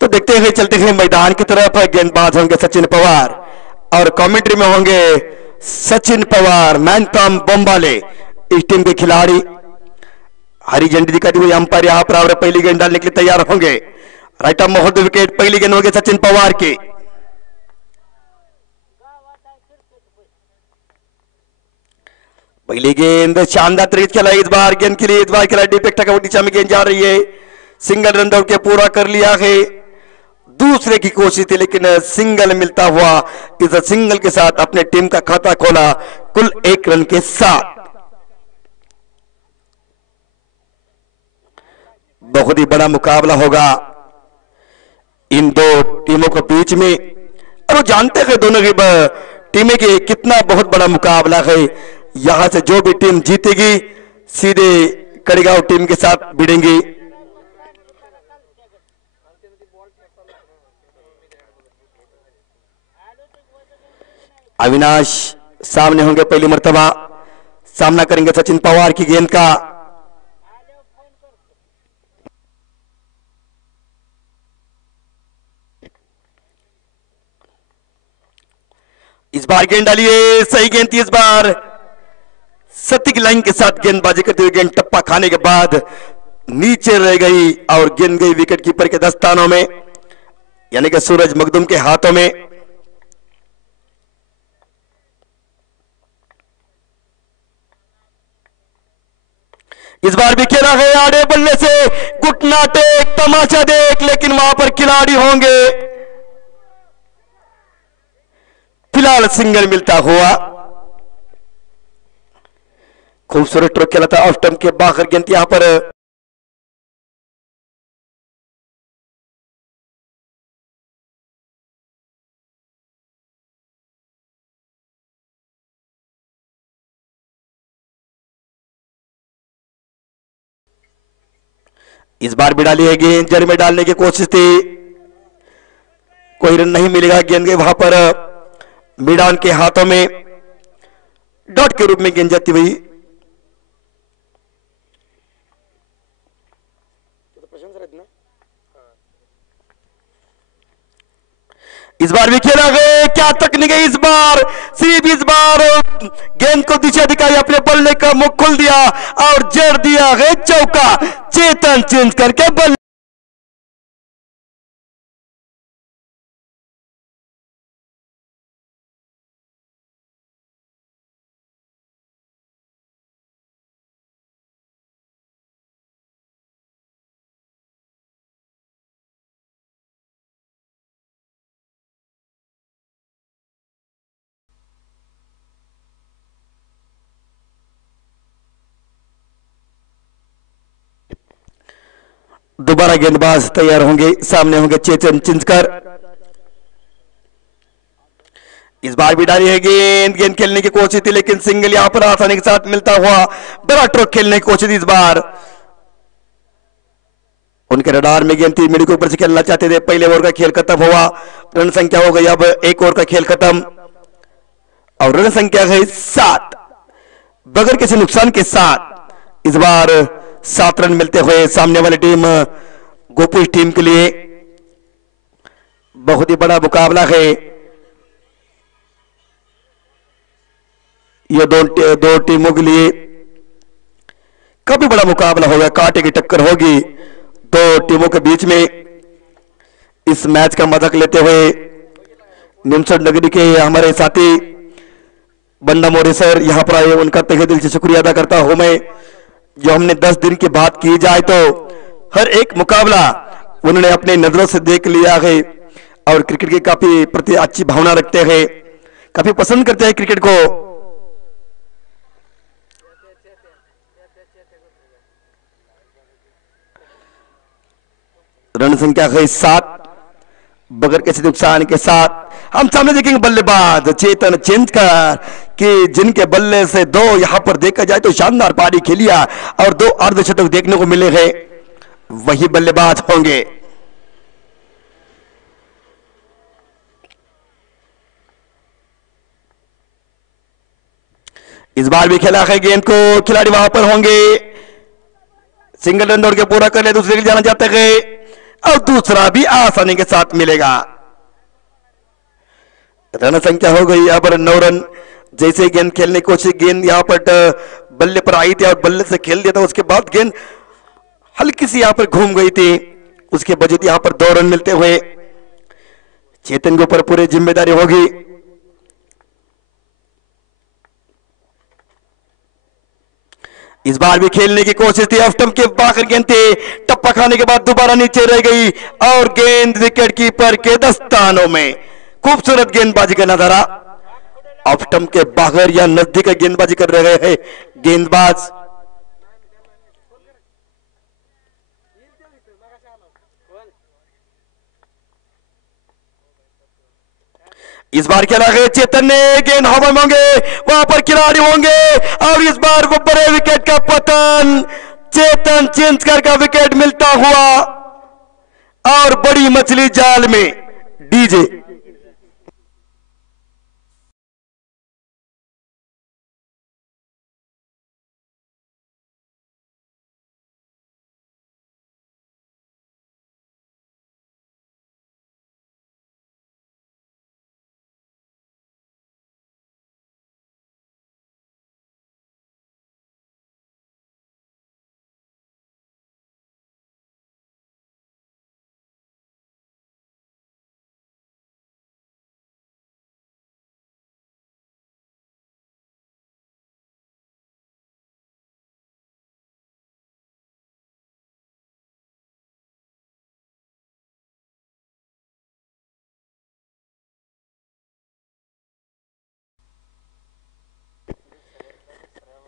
तो देखते हुए चलते हुए मैदान की तरफ गेंदबाज होंगे सचिन पवार और कमेंट्री में होंगे सचिन पवार, मैन फ्रॉम बोम्बाले, इस टीम के खिलाड़ी। हरी झंडी दिखाती हुई अंपायर यहां पर पहली गेंद डालने के लिए तैयार होंगे। राइट ऑफ महोदय विकेट, पहली गेंद होगी सचिन पवार की। पहली गेंद शानदार तरीके से खेला इस बार, गेंद के लिए इस बार खिलाड़ी डिपेक्ट का दिशा में गेंद जा रही है। सिंगल रन दौड़ के पूरा कर लिया है। दूसरे की कोशिश थी लेकिन सिंगल मिलता हुआ इस सिंगल के साथ अपने टीम का खाता खोला कुल 1 रन के साथ। बहुत ही बड़ा मुकाबला होगा इन दो टीमों के बीच में और वो जानते हैं दोनों की टीमें के कितना बहुत बड़ा मुकाबला है। यहां से जो भी टीम जीतेगी सीधे कड़ीगांव टीम के साथ भिड़ेंगी। अविनाश सामने होंगे, पहली मर्तबा सामना करेंगे सचिन पवार की गेंद का। इस बार गेंद डालिए, सही गेंद थी इस बार। सटीक लाइन के साथ गेंदबाजी करते हुए गेंद टप्पा खाने के बाद नीचे रह गई और गेंद गई विकेट कीपर के दस्तानों में, यानी कि सूरज मखदूम के हाथों में। इस बार भी खेला है आड़े बल्ले से, घुटना टेक, तमाशा देख, लेकिन वहां पर खिलाड़ी होंगे। फिलहाल सिंगल मिलता हुआ। खूबसूरत ट्रक खेला था ऑफ स्टंप के बाहर गेंद यहां पर इस बार भी डाली है गेंद, जड़ में डालने की कोशिश थी, कोई रन नहीं मिलेगा। गेंद वहां पर मिडान के हाथों में डॉट के रूप में गेंद जाती हुई। इस बार भी खेला गया, क्या तकनीक है इस बार, सिर्फ इस बार गेंद को दिशा दिखाई, अपने बल्ले का मुख खोल दिया और जड़ दिया है चौका। चेतन चेंज करके बल्ले दोबारा गेंदबाज तैयार होंगे, सामने होंगे चेतन चिंचकर। इस बार भी डाली है गेंद, गेंद खेलने की कोशिश थी लेकिन सिंगल यहां पर आसानी के साथ मिलता हुआ। बड़ा ट्रक खेलने की कोशिश इस बार, उनके रडार में गेंद थी, मिड के ऊपर से खेलना चाहते थे। पहले ओवर का खेल खत्म हुआ, रन संख्या हो गई अब 1 ओवर का खेल खत्म और रन संख्या है 7। बगैर किसी नुकसान के साथ इस बार 7 रन मिलते हुए सामने वाली टीम गोपू टीम के लिए। बहुत ही बड़ा मुकाबला है ये दो टीमों के लिए, काफी बड़ा मुकाबला होगा, कांटे की टक्कर होगी दो टीमों के बीच में। इस मैच का मजाक लेते हुए निमसर नगरी के हमारे साथी बंडा मोरे सर यहां पर आए, उनका तहे दिल से शुक्रिया अदा करता हूं मैं। जो हमने 10 दिन की बात की जाए तो हर एक मुकाबला उन्होंने अपने नजरों से देख लिया है और क्रिकेट के काफी प्रति अच्छी भावना रखते हैं, काफी पसंद करते हैं क्रिकेट को। रन संख्या है 7, बगैर किसी नुकसान के साथ। हम सामने देखेंगे बल्लेबाज चेतन चिंचकर कि जिनके बल्ले से 2 यहां पर देखा जाए तो शानदार पारी खेलिया और 2 अर्धशतक देखने को मिले हैं, वही बल्लेबाज होंगे। इस बार भी खेला है गेंद को, खिलाड़ी वहां पर होंगे, सिंगल रन दौड़ के पूरा कर ले, दूसरे के लिए जाना चाहते हैं और दूसरा भी आसानी के साथ मिलेगा। रन संख्या हो गई यहाँ पर 9 रन। जैसे गेंद खेलने की कोशिश, गेंद यहाँ पर बल्ले पर आई थी और बल्ले से खेल दिया था, उसके बाद गेंद हल्की सी यहाँ पर घूम गई थी, उसके बजट यहाँ पर 2 रन मिलते हुए चेतन के ऊपर पूरी जिम्मेदारी होगी। इस बार भी खेलने की कोशिश थी, ऑफ स्टंप के बाहर गेंद थी, टप्पा खाने के बाद दोबारा नीचे रह गई और गेंद विकेट कीपर के दस्तानों में। खूबसूरत गेंदबाजी का नजारा, ऑफ स्टंप के बाहर या नजदीक गेंदबाजी कर रहे हैं गेंदबाज। इस बार खेला गया, चेतन ने गेंद हवा में होंगे, वहां पर खिलाड़ी होंगे और इस बार वो बड़े विकेट का पतन, चेतन चिंचकर का विकेट मिलता हुआ और बड़ी मछली जाल में। डीजे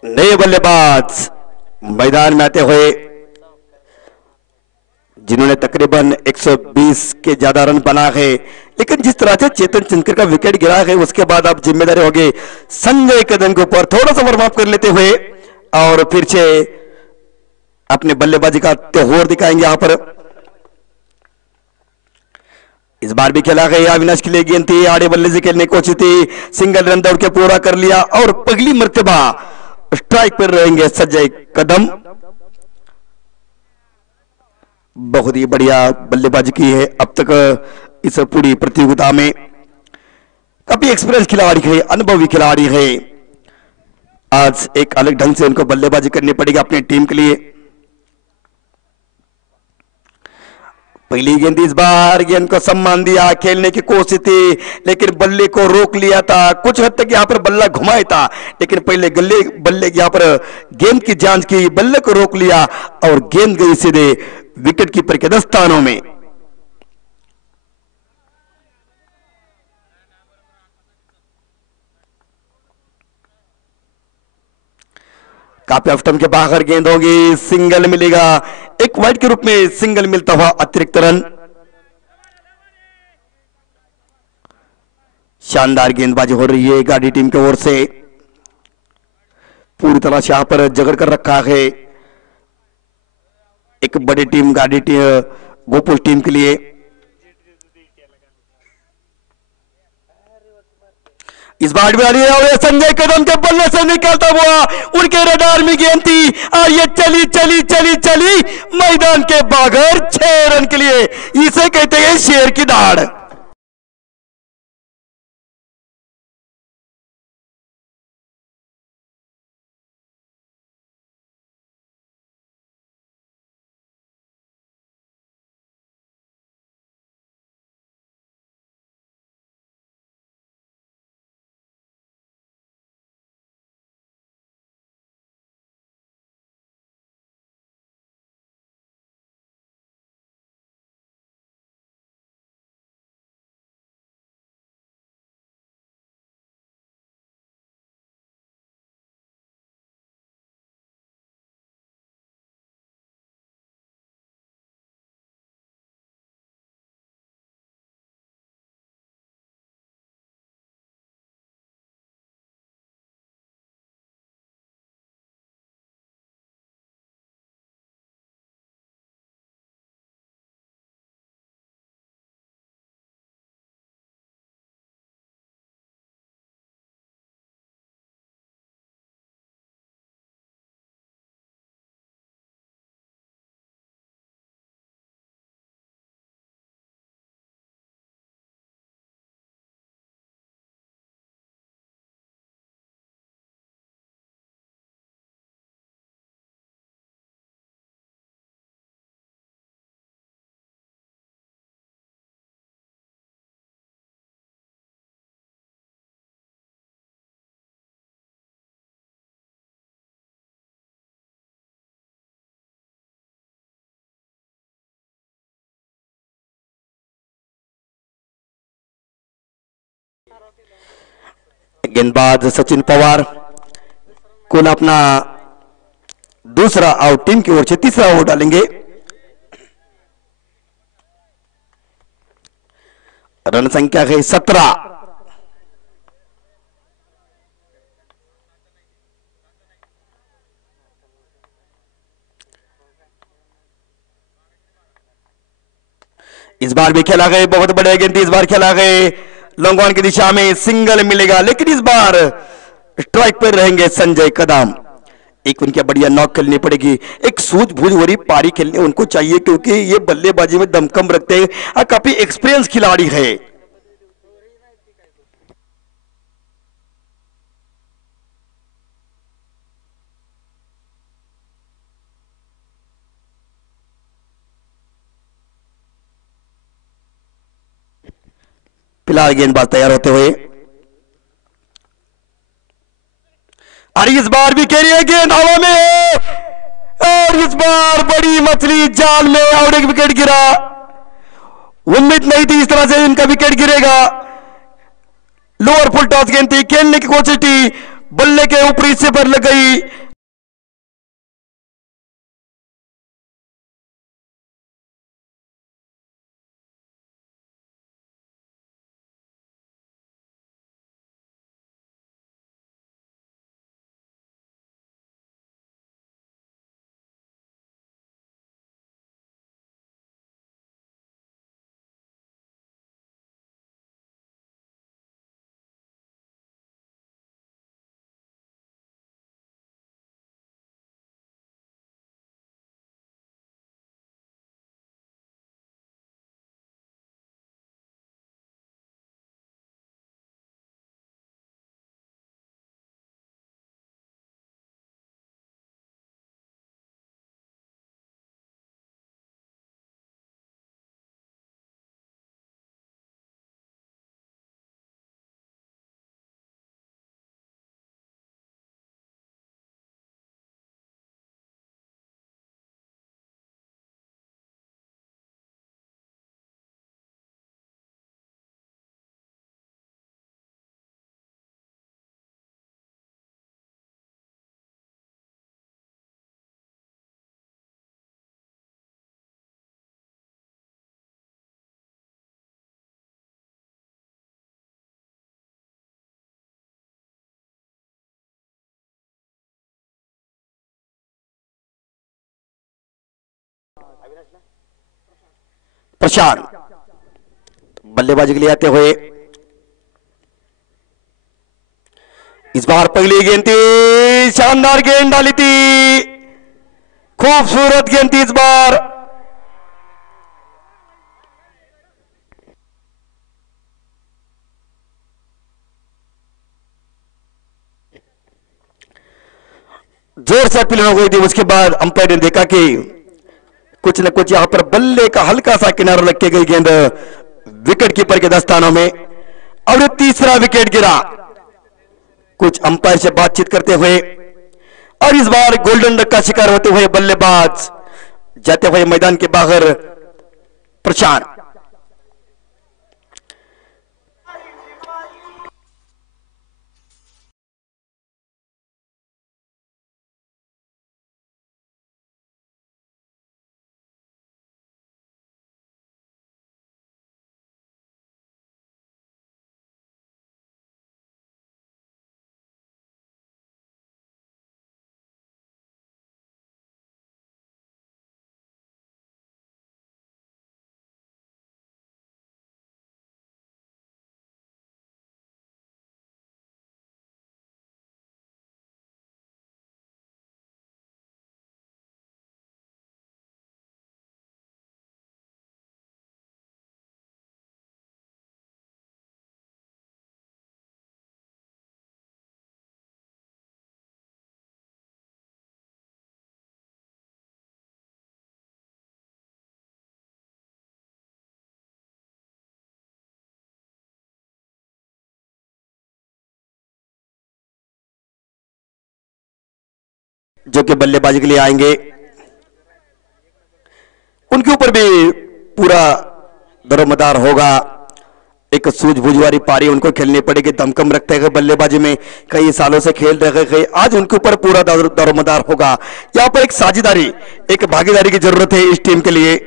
नए बल्लेबाज मैदान में आते हुए, जिन्होंने तकरीबन 120 के ज्यादा रन बना है, लेकिन जिस तरह से चेतन चिंकर का विकेट गिरा है उसके बाद अब जिम्मेदारी होगी संजय कदम के ऊपर थोड़ा सा वार्म अप कर लेते हुए और फिर से अपने बल्लेबाजी का त्योहार दिखाएंगे। यहां पर इस बार भी खेला गया, अविनाश के लिए गेंद थी, आड़े बल्ले से खेलने की कोशिश थी, सिंगल रन दौड़ के पूरा कर लिया और पहली मर्तबा स्ट्राइक पर रहेंगे संजय कदम। बहुत ही बढ़िया बल्लेबाजी की है अब तक इस पूरी प्रतियोगिता में, काफी एक्सपीरियंस खिलाड़ी है, अनुभवी खिलाड़ी है। आज एक अलग ढंग से उनको बल्लेबाजी करनी पड़ेगी अपनी टीम के लिए। पहली गेंद, इस बार गेंद को सम्मान दिया, खेलने की कोशिश थी लेकिन बल्ले को रोक लिया था, कुछ हद तक यहां पर बल्ला घुमाया था लेकिन पहले बल्ले यहां पर गेंद की जांच की, बल्ले को रोक लिया और गेंद गई सीधे विकेट कीपर के दस्तानों में। काफी ऑफ स्टंप के बाहर गेंद होगी, सिंगल मिलेगा, एक वाइड के रूप में सिंगल मिलता हुआ अतिरिक्त रन। शानदार गेंदबाजी हो रही है गाड़ी टीम की ओर से, पूरी तरह से यहां पर जगड़ कर रखा है एक बड़ी टीम गाड़ी टीम गोपुर टीम के लिए। इस बार भी संजय कदम के बल्ले से निकलता हुआ उनके रडार में गेंद थी और ये चली चली चली चली मैदान के बाहर 6 रन के लिए। इसे कहते हैं शेर की दाढ़। गेंदबाज सचिन पवार कुल अपना दूसरा आउट, टीम की ओर से तीसरा ओवर डालेंगे। रन संख्या है 17। इस बार भी खेला गए, बहुत बड़े गेंद इस बार खेला गए, लॉन्ग ऑन की दिशा में सिंगल मिलेगा, लेकिन इस बार स्ट्राइक पर रहेंगे संजय कदम। एक उनके बढ़िया नॉक खेलनी पड़ेगी, एक सूझबूझ वाली पारी खेलने उनको चाहिए, क्योंकि ये बल्लेबाजी में दमकम रखते हैं और काफी एक्सपीरियंस खिलाड़ी है। फिलहाल गेंदबाज तैयार होते हुए, और इस बार भी कह रही है गेंद हवा में है, और इस बार बड़ी मछली जाल में, और एक विकेट गिरा। उम्मीद नहीं थी इस तरह से इनका विकेट गिरेगा। लोअर फुल टॉस गेंद थी, खेलने की कोशिश थी, बल्ले के ऊपरी हिस्से पर लग गई। प्रशांत बल्लेबाजी के लिए आते हुए, इस बार पहली गेंद थी, शानदार गेंद डाली थी, खूबसूरत गेंद थी इस बार। जोर से अपील हो गई थी, उसके बाद अंपायर ने देखा कि कुछ न कुछ यहां पर बल्ले का हल्का सा किनारा लग के गई गेंद विकेट कीपर के दस्तानों में, और तीसरा विकेट गिरा। कुछ अंपायर से बातचीत करते हुए, और इस बार गोल्डन डक का शिकार होते हुए बल्लेबाज जाते हुए मैदान के बाहर प्रशांत। जो कि बल्लेबाजी के लिए आएंगे, उनके ऊपर भी पूरा दरोमदार होगा। एक सूझबूझ वाली पारी उनको खेलनी पड़ेगी। दमकम रखते गए बल्लेबाजी में, कई सालों से खेल रहे गए, आज उनके ऊपर पूरा दारोमदार होगा। यहाँ पर एक साझेदारी, एक भागीदारी की जरूरत है इस टीम के लिए।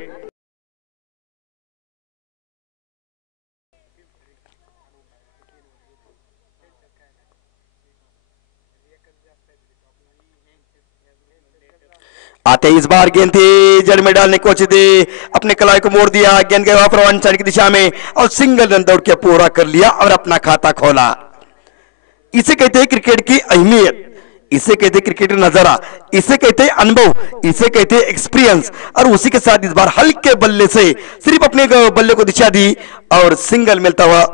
आते इस बार गेंद थी जड़ में डालने की कोशिश थी, अपने कलाई को मोड़ दिया, गेंद के वापस वन साइड की दिशा में और सिंगल रन दौड़ के पूरा कर लिया और अपना खाता खोला। इसे कहते हैं क्रिकेट की अहमियत, इसे कहते हैं क्रिकेट नजारा, इसे कहते हैं अनुभव, इसे कहते हैं एक्सपीरियंस। और उसी के साथ इस बार हल्के बल्ले से सिर्फ अपने बल्ले को दिशा दी और सिंगल मिलता हुआ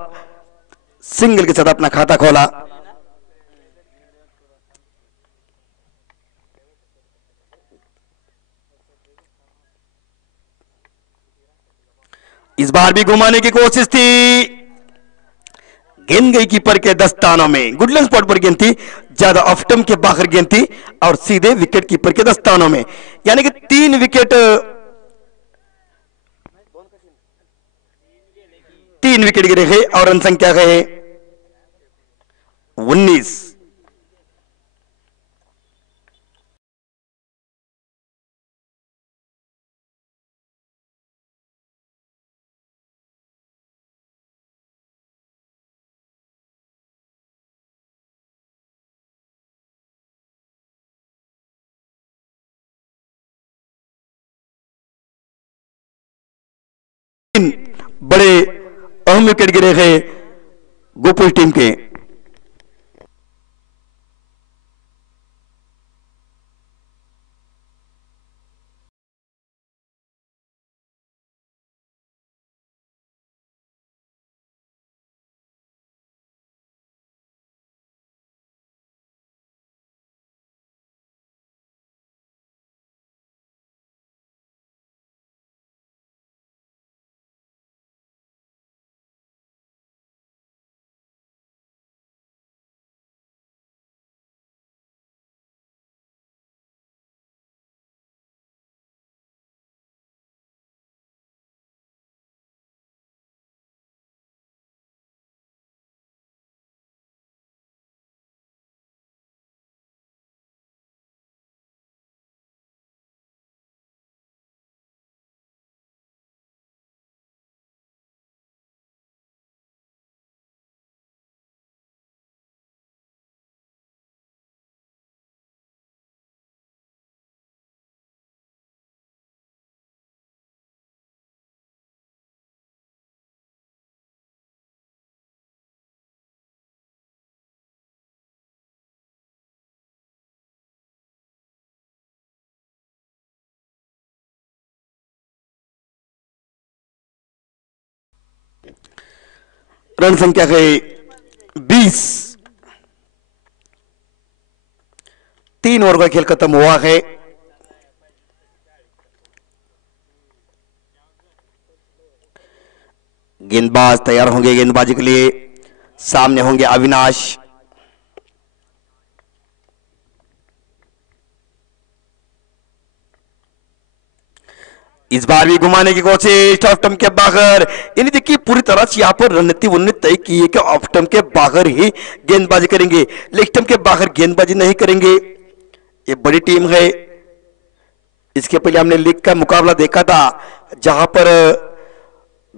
सिंगल के साथ अपना खाता खोला। इस बार भी घुमाने की कोशिश थी, गेंद गई कीपर के दस्तानों में, गुडलैंड स्पॉट पर गेंद थी, ज्यादा ऑफ स्टंप के बाहर गेंद थी और सीधे विकेट कीपर के दस्तानों में। यानी कि 3 विकेट गिरे हैं और रन संख्या है 19। बड़े अहम विकेट गिरे हैं गोकुल टीम के। रन संख्या है 20। 3 ओवर का खेल खत्म हुआ है। गेंदबाज तैयार होंगे गेंदबाजी के लिए, सामने होंगे अविनाश। इस बार भी घुमाने की कोशिश ऑफ स्टंप के बाहर, यानी देखिए पूरी तरह से यहां पर रणनीति उन्होंने तय की है कि ऑफ स्टंप के बाहर ही गेंदबाजी करेंगे, लेग स्टंप के बाहर गेंदबाजी नहीं करेंगे। ये बड़ी टीम है, इसके पहले हमने लीग का मुकाबला देखा था जहां पर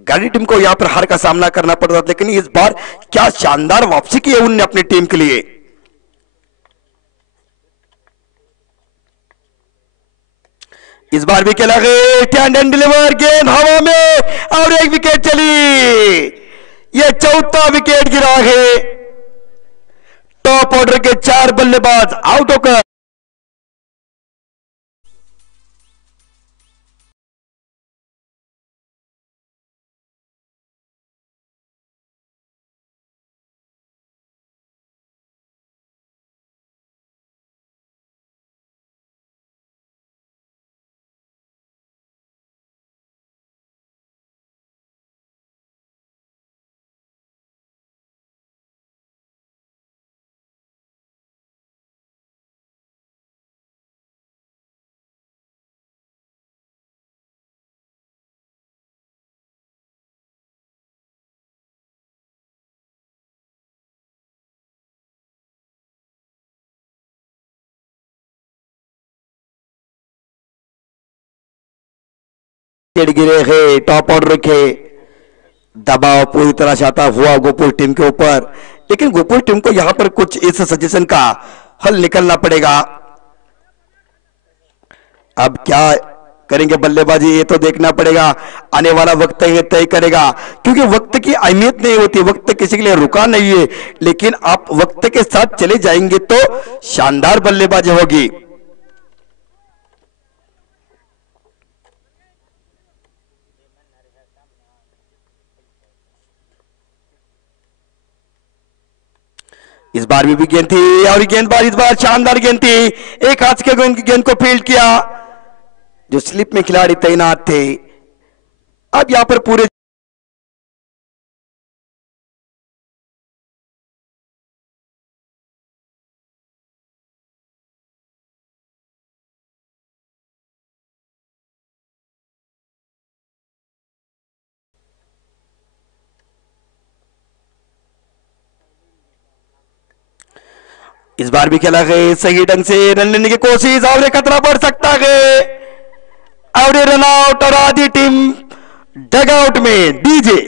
गाड़ी टीम को यहां पर हार का सामना करना पड़ रहा था, लेकिन इस बार क्या शानदार वापसी की है उन्होंने अपनी टीम के लिए। इस बार भी खेला गया स्टैंड एंड डिलीवर, गेंद हवा में और एक विकेट चली। यह चौथा विकेट गिरा है। टॉप ऑर्डर के 4 बल्लेबाज आउट होकर गिरे है, टॉप ऑर्डर के दबाव पूरी तरह से आता हुआ गोकुल टीम के ऊपर, लेकिन गोकुल टीम को यहां पर कुछ इस सजेशन का हल निकलना पड़ेगा। अब क्या करेंगे बल्लेबाजी, ये तो देखना पड़ेगा, आने वाला वक्त ये तय करेगा, क्योंकि वक्त की अहमियत नहीं होती, वक्त किसी के लिए रुका नहीं है, लेकिन आप वक्त के साथ चले जाएंगे तो शानदार बल्लेबाजी होगी। इस बार भी गेंद थी और गेंदबाज इस बार शानदार गेंद थी, एक हाथ के गेंद को फील्ड किया, जो स्लिप में खिलाड़ी तैनात थे। अब यहां पर पूरे इस बार भी खेला गए सही ढंग से, रन लेने की कोशिश और खतरा बढ़ सकता है और रन आउट और आधी टीम डगआउट में। डीजे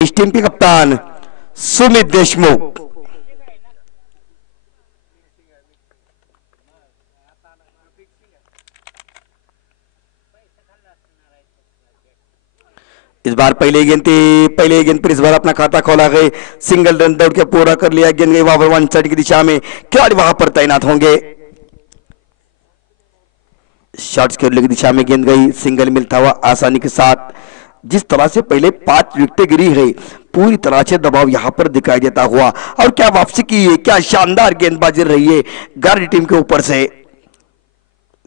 इस टीम के कप्तान सुमित देशमुख। इस बार पहले गेंद थी, पहले गेंद पर इस बार अपना खाता खोला गए, सिंगल रन दौड़ के पूरा कर लिया, गेंद गई वहां वन साइड की दिशा में, खिलाड़ी वहां पर तैनात होंगे। शॉट्स की दिशा में गेंद गई, सिंगल मिलता हुआ आसानी के साथ। जिस तरह से पहले 5 विकेटें गिरी है, पूरी तरह से दबाव यहां पर दिखाई देता हुआ, और क्या वापसी की है, क्या शानदार गेंदबाजी रही है गार्ड टीम के ऊपर से।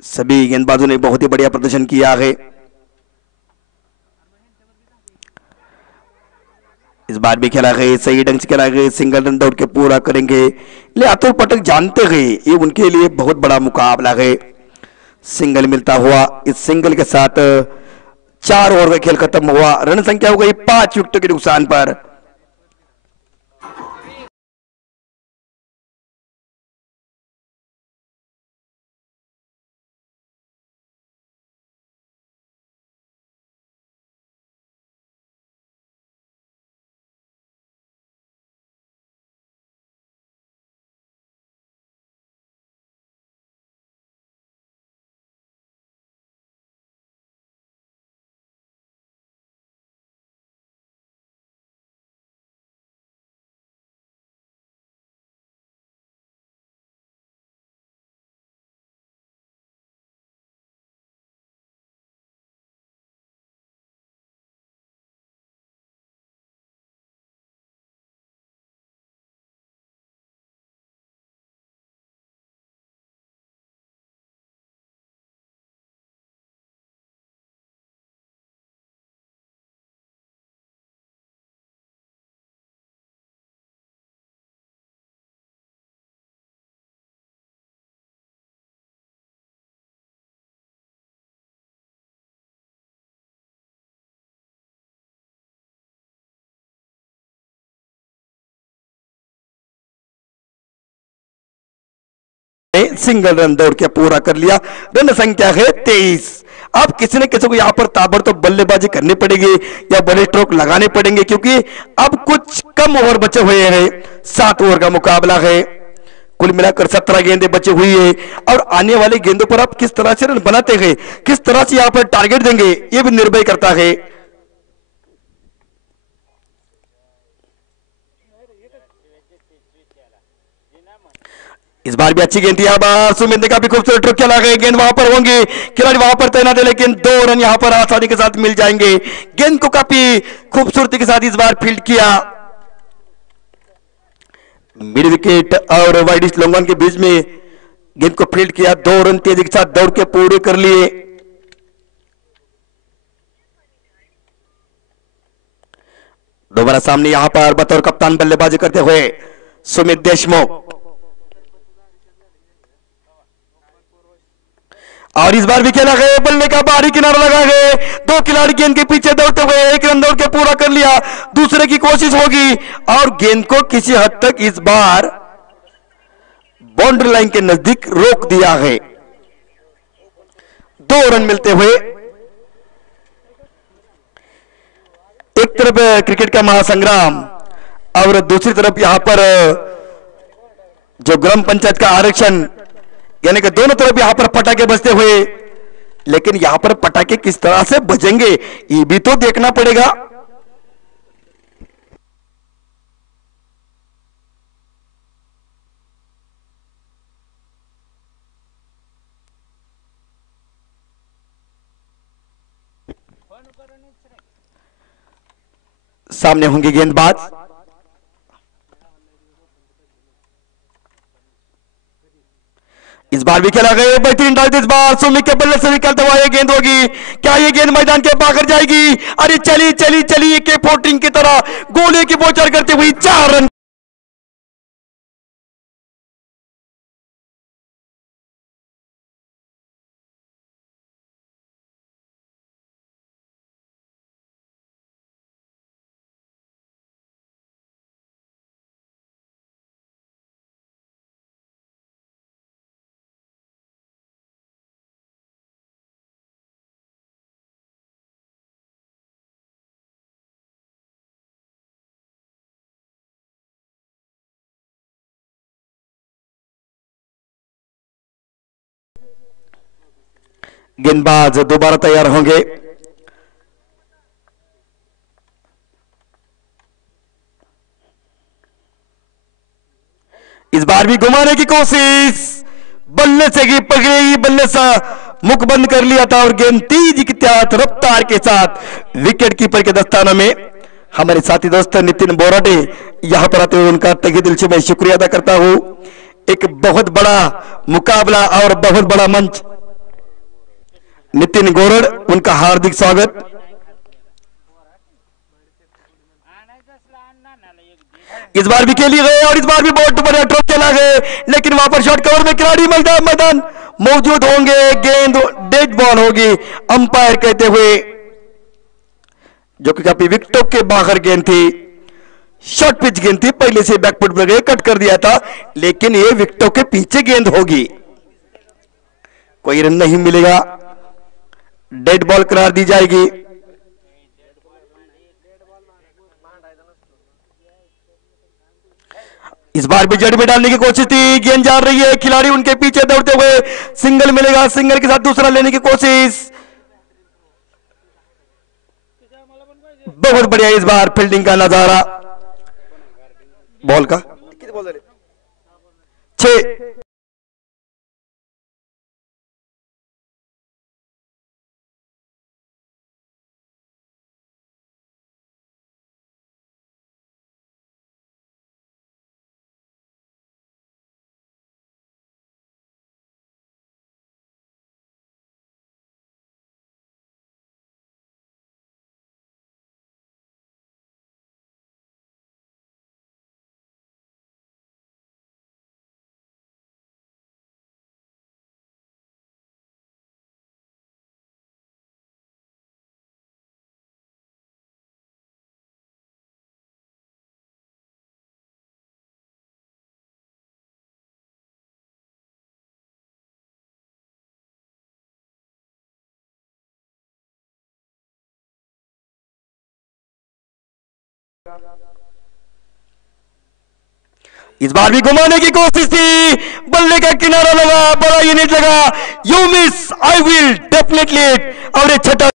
सभी गेंदबाजों ने बहुत ही बढ़िया प्रदर्शन किया है। इस बार भी खेला गए, सही ढंग से खेला गए, सिंगल रन दौड़ के पूरा करेंगे। ले अतुल पटेल जानते हैं ये उनके लिए बहुत बड़ा मुकाबला है। सिंगल मिलता हुआ, इस सिंगल के साथ 4 ओवर का खेल खत्म हुआ, रन संख्या हो गई 5 विकेटों के नुकसान पर। सिंगल रन दौड़ के पूरा कर लिया, रन संख्या है 23। अब किसी न किसी को यहां पर ताबड़तोड़ बल्लेबाजी करनी पड़ेगी या बड़े स्ट्रोक लगाने पड़ेंगे, क्योंकि अब कुछ कम ओवर बचे हुए हैं, 7 ओवर का मुकाबला है। कुल मिलाकर 17 गेंदें बची हुई है और आने वाले गेंदों पर आप किस तरह से रन बनाते हैं, किस तरह से यहां पर टारगेट देंगे, यह भी निर्भर करता है। इस बार भी अच्छी गेंद थी, यहां पर सुमित ने काफी खूबसूरत ट्रिक खेला गया, गेंद वहां पर होंगी, खिलाड़ी वहां पर तैनात है, लेकिन 2 रन यहां पर आसानी के साथ मिल जाएंगे। गेंद को काफी खूबसूरती के साथ इस बार फील्ड किया, मिड विकेट और वाइडिश लॉन्ग ऑन के बीच में गेंद को फील्ड किया, 2 रन तेजी के साथ दौड़ के पूरे कर लिए। दोबारा सामने यहां पर बतौर कप्तान बल्लेबाजी करते हुए सुमित देशमुख, और इस बार भी खेला गया, बल्ले का बाहरी किनारा लगा गए, 2 खिलाड़ी गेंद के पीछे दौड़ते हुए 1 रन दौड़ के पूरा कर लिया, दूसरे की कोशिश होगी और गेंद को किसी हद तक इस बार बाउंड्री लाइन के नजदीक रोक दिया है। 2 रन मिलते हुए एक तरफ क्रिकेट का महासंग्राम और दूसरी तरफ यहां पर जो ग्राम पंचायत का आरक्षण, यानी कि दोनों तरफ यहां पर पटाखे बजते हुए, लेकिन यहां पर पटाखे किस तरह से बजेंगे ये भी तो देखना पड़ेगा। सामने होंगे गेंदबाज, इस बार भी खेला गया, बेहतरीन डाल, इस बार सुमित के बल्ले से निकलते हुआ ये गेंद होगी, क्या ये गेंद मैदान के बाहर जाएगी? अरे चली चली चली के 14 की तरह गोले की बौछार करते हुए 4 रन। गेंदबाज दोबारा तैयार होंगे, इस बार भी घुमाने की कोशिश, बल्ले से ही पकड़ी, बल्ले सा मुख बंद कर लिया था और गेंद तेजी की त्यात रफ्तार के साथ विकेट कीपर के दस्ताना में। हमारे साथी दोस्त नितिन बोराडे यहां पर आते हुए उनका तहे दिल से मैं शुक्रिया अदा करता हूं। एक बहुत बड़ा मुकाबला और बहुत बड़ा मंच, नितिन गोरड़, उनका हार्दिक स्वागत। इस बार भी खेली गए और इस बार भी बहुत बढ़िया ड्रॉप खेला गया, लेकिन वहां पर शॉर्ट कवर में खिलाड़ी मैदान मौजूद होंगे, गेंद डेड बॉल होगी, अंपायर कहते हुए, जो कि काफी विकेटों के बाहर गेंद थी, शॉर्ट पिच गेंद थी, पहले से बैकफुट पर गए, कट कर दिया था, लेकिन ये विकेटों के पीछे गेंद होगी, कोई रन नहीं मिलेगा, डेड बॉल करार दी जाएगी। इस बार भी जड़ में डालने की कोशिश थी, गेंद जा रही है, खिलाड़ी उनके पीछे दौड़ते हुए, सिंगल मिलेगा, सिंगल के साथ दूसरा लेने की कोशिश, बहुत बढ़िया इस बार फील्डिंग का नजारा, बॉल का 6। इस बार भी घुमाने की कोशिश थी, बल्ले का किनारा लगा, बड़ा यूनिट लगा, you miss, I will definitely, और एक छठा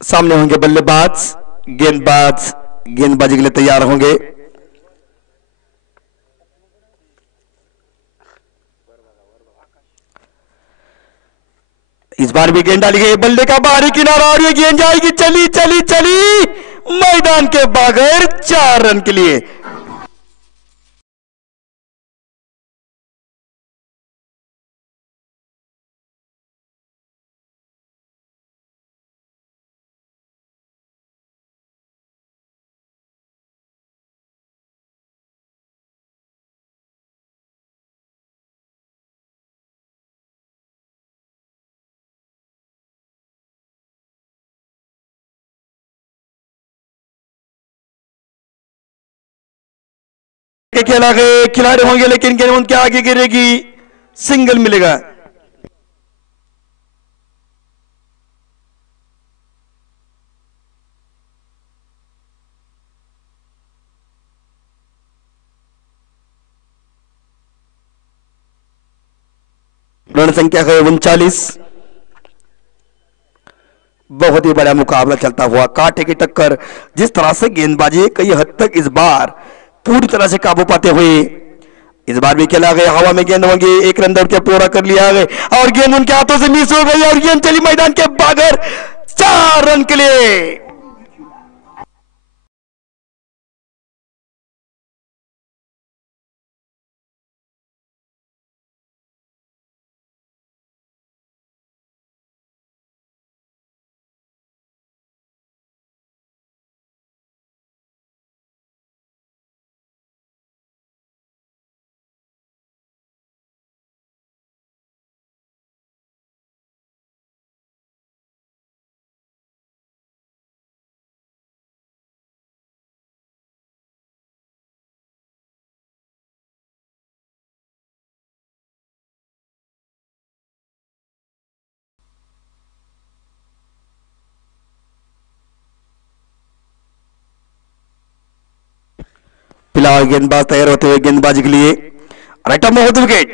सामने होंगे बल्लेबाज, गेंदबाज गेंदबाजी के लिए तैयार होंगे। इस बार भी गेंद डाली गई, बल्ले का बाहरी किनारा, और ये गेंद जाएगी, चली चली चली मैदान के बाहर, 4 रन के लिए। खेल आगे खिलाड़ी होंगे, लेकिन गेंद उनके आगे गिरेगी, सिंगल मिलेगा। रन संख्या है 39। बहुत ही बड़ा मुकाबला चलता हुआ, कांटे की टक्कर। जिस तरह से गेंदबाजी कई हद तक इस बार पूरी तरह से काबू पाते हुए, इस बार भी खेला गया, हवा में गेंद होंगे, 1 रन दौड़ के पूरा कर लिया गया, और गेंद उनके हाथों से मिस हो गई, और गेंद चली मैदान के बाहर, 4 रन के लिए। फिलहाल गेंदबाज तैयार होते हुए गेंदबाजी के लिए, राइट ऑफ में विकेट।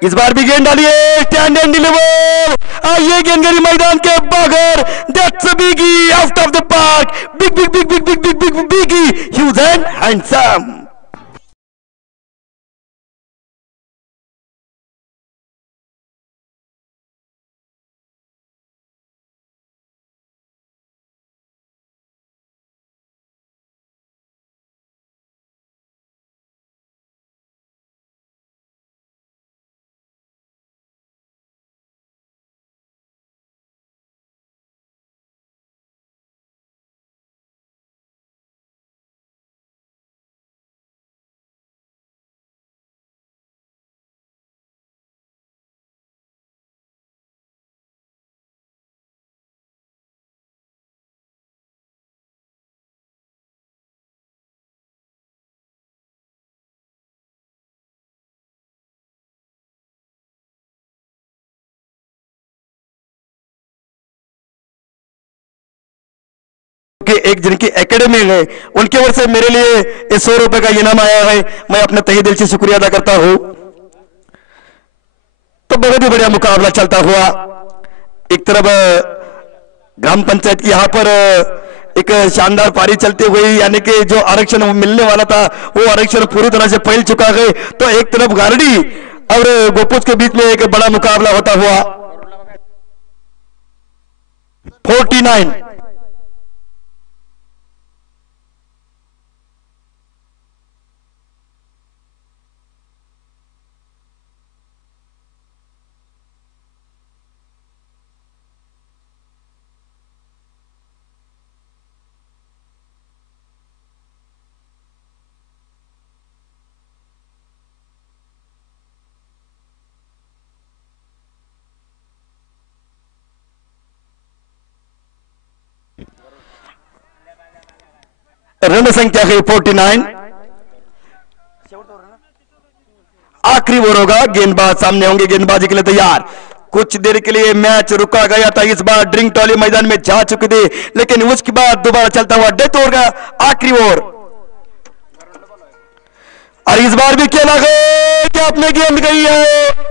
इस बार भी गेंद डालिए, स्टैंड एंड डिलीवर, ये गेंद गई मैदान के बाहर, that's a biggie, out of the park, big big big big big big big biggie, huge and handsome. कि एक जिनकी एकेडमी है, उनकी ओर से मेरे लिए ये 100 रुपए का इनाम आया है, मैं अपने तहे दिल से शुक्रिया अदा करता हूं। तो बहुत ही बढ़िया मुकाबला चलता हुआ, एक तरफ ग्राम पंचायत की यहां पर एक शानदार पारी चलती हुई, यानी कि जो आरक्षण मिलने वाला था वो आरक्षण पूरी तरह से फैल चुका है। तो एक तरफ गारडी और गोपुज के बीच में एक बड़ा मुकाबला होता हुआ 49। रन संख्या है 49। आखिरी ओवर होगा, गेंदबाज सामने होंगे, गेंदबाजी के लिए तैयार। कुछ देर के लिए मैच रुका गया था, इस बार ड्रिंक टॉली मैदान में जा चुके थे, लेकिन उसके बाद दोबारा चलता हुआ डेथ ओवर का आखिरी ओवर। और इस बार भी खेला गया कि आपने गेंद गई है,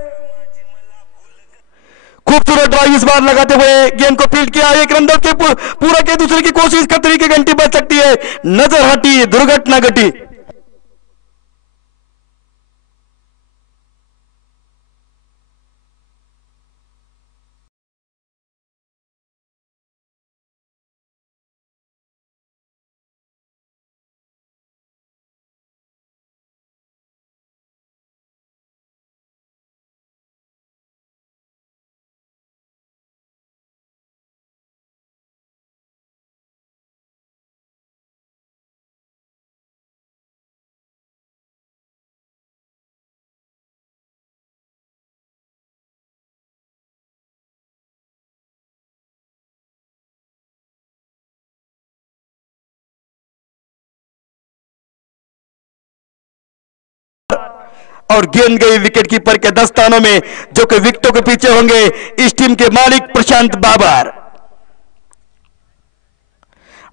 खूबसूरत ड्राइव इस बार लगाते हुए गेंद को फील्ड किया। एक रन के पूरा के दूसरे की कोशिश का तरीके घंटी बच सकती है, नजर हटी, दुर्घटना घटी। और गेंद गई विकेट कीपर के दस्तानों में, जो कि विकेटों के पीछे होंगे इस टीम के मालिक प्रशांत बाबर।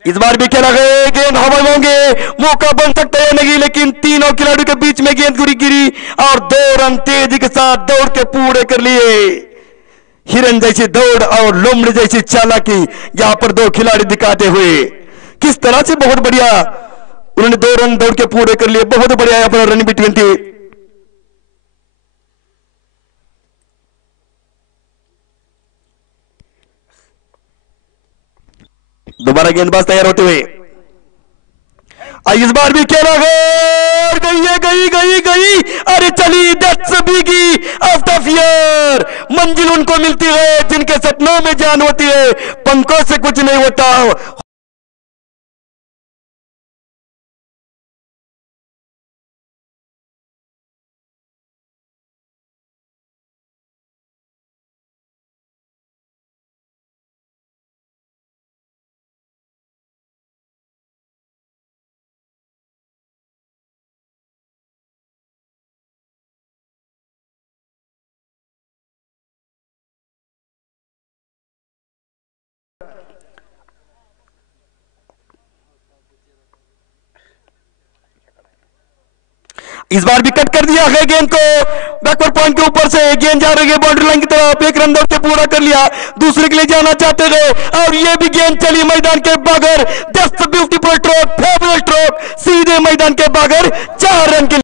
इस बार भी खेला गया, गेंद हवा में होंगे, मौका बन सकता है नहीं, लेकिन तीनों खिलाड़ियों के बीच में गेंद गिरी और 2 रन तेजी के साथ दौड़ के पूरे कर लिए। हिरन जैसी दौड़ और लोमड़ी जैसी चालाकी यहां पर 2 खिलाड़ी दिखाते हुए, किस तरह से बहुत बढ़िया उन्होंने 2 रन दौड़ के पूरे कर लिए। बहुत बढ़िया यहां पर रन बिटवीन थी। दोबारा गेंदबाज तैयार होते हुए, इस बार भी खेला गई। अरे चली, दैट्स बिगी आफ्टर फियर। मंजिल उनको मिलती है जिनके सपनों में जान होती है, पंखों से कुछ नहीं होता। इस बार भी कट कर दिया है गेंद को, बैकवर्ड पॉइंट के ऊपर से गेंद जा रही है बाउंड्री लाइन की तरफ। 1 रन दौड़ के पूरा कर लिया, दूसरे के लिए जाना चाहते थे और ये भी गेंद चली मैदान के बाहर। Just beautiful stroke, favourite stroke, सीधे मैदान के बाहर 4 रन के